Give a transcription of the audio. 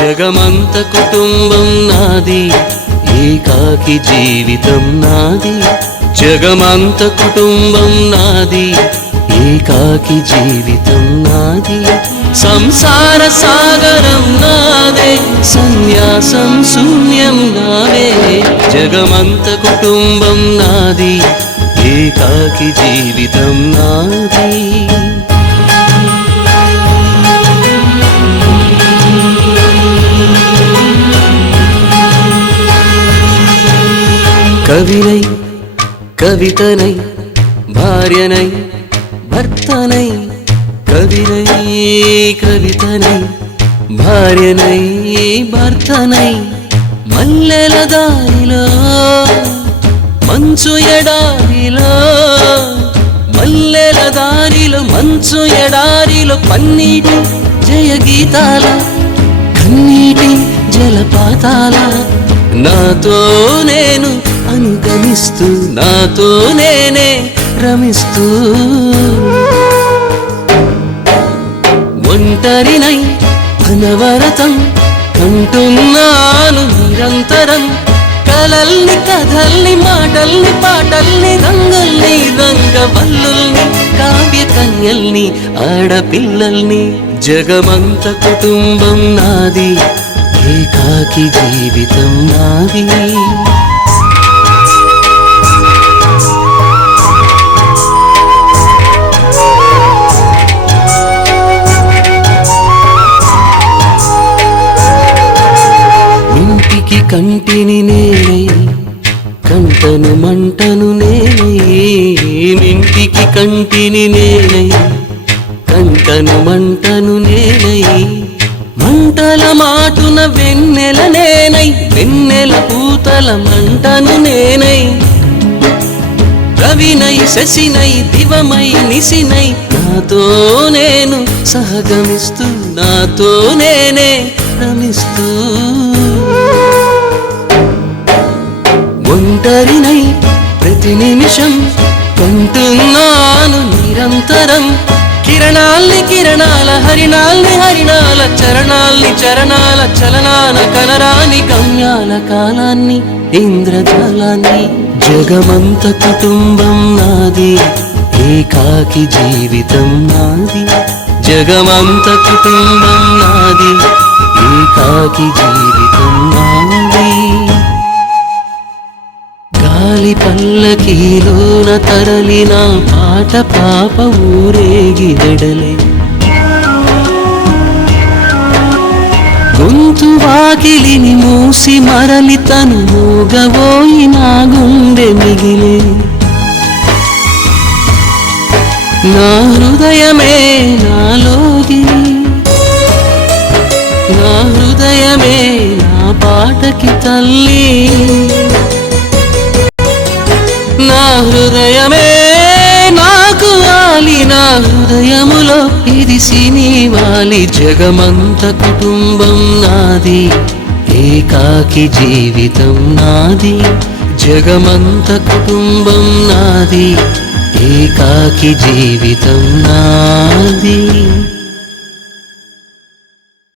జగమంత కుటుంబం నాది, ఏకాకి జీవితం నాది. జగమంత కుటుంబం నాది, ఏకాకి జీవితం నాది. సంసార సాగరం నాదే, సన్యాసం శూన్యం నావే. జగమంత కుటుంబం నాది, ఏకాకి జీవితం నాది. కవినై కవితనై భార్యనై భర్తనై, కవినై కవితనై భార్యనై భర్తనై. మల్లెల దారిలో మంచు ఎడారిలో, మల్లెల దారిలో మంచు ఎడారిలో, పన్నీటి జయగీతాల కన్నీటి జలపాతాల. నాతో నేను అనుగమిస్తూ, నాతో నేనే రమిస్తూ, ఒంటరినై అనవరతం కంటున్నాను నిరంతరం. కలల్ని కథల్ని మాటల్ని పాటల్ని రంగుల్ని రంగవల్లుల్ని కావ్య కన్యల్ని ఆడపిల్లల్ని. జగమంత కుటుంబం నాది, ఏకాకి జీవితం నాది. ఇంటికి కంటిని నేనై, కంటను మంటను నేనై. ఇంటికి కంటిని నేనై, కంటను మంటను నేనై. మంటల మాటున వెన్నెల నేనై, వెన్నెల పూతల మంటను నేనై. రవినై శశినై దివమై నిశినై, నాతో నేను సహగమిస్తూ, నాతో నేనే రమిస్తూ. ఒంటరినై ప్రతి నిమిషం కంటున్నాను నిరంతరం. కిరణాల్ని కిరణాల హరిణాల్ని హరిణాల చరణాల్ని చరణాల చలనాన కనరాని గమ్యాల కాలాన్ని ఇంద్రజాలాన్ని. జగమంత కుటుంబం నాది, ఏకాకి జీవితం నాది. జగమంత కుటుంబం నాది, ఏకాకి జీవితం నాది. గాలి పల్లకీలోన తరలిన పాట పాప ఊరేగిదెడలే. గొంతు వాకిలిని మూసి మరలి తను మూగబోయి నా గుండె మిగిలే. నా హృదయమే నాలోగి, నా హృదయమే నా పాటకి తల్లి. నా హృదయమే నాకు వాలి, నా హృదయములో ఇది సినివాలి. జగమంత కుటుంబం నాది, ఏకాకి జీవితం నాది. జగమంత కుటుంబం నాది, ఏకాకి జీవితం నాది.